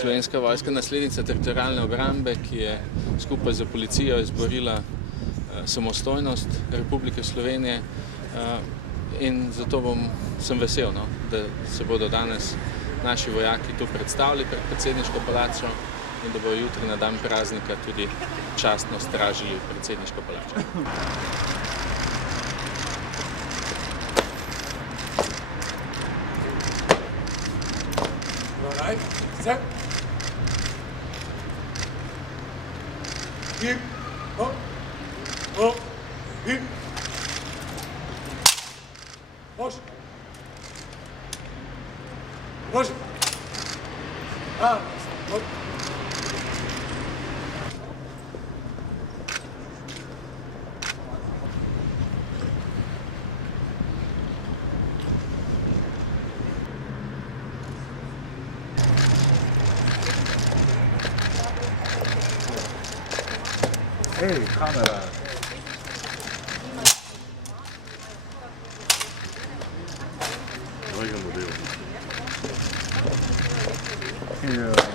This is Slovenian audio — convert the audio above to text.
Slovenska vojska naslednica teritorialne obrambe, ki je skupaj z policijo izborila samostojnost Republike Slovenije, in zato sem vesel, da se bodo danes naši vojaki tu predstavili pred predsedniško palačo in da bodo jutri na dan praznika tudi častno stražili predsedniško palačo. Set. Hip. Up. Up. Hip. Push. Push. Ah. Up. Hey, kamera. Dvojga model. Here.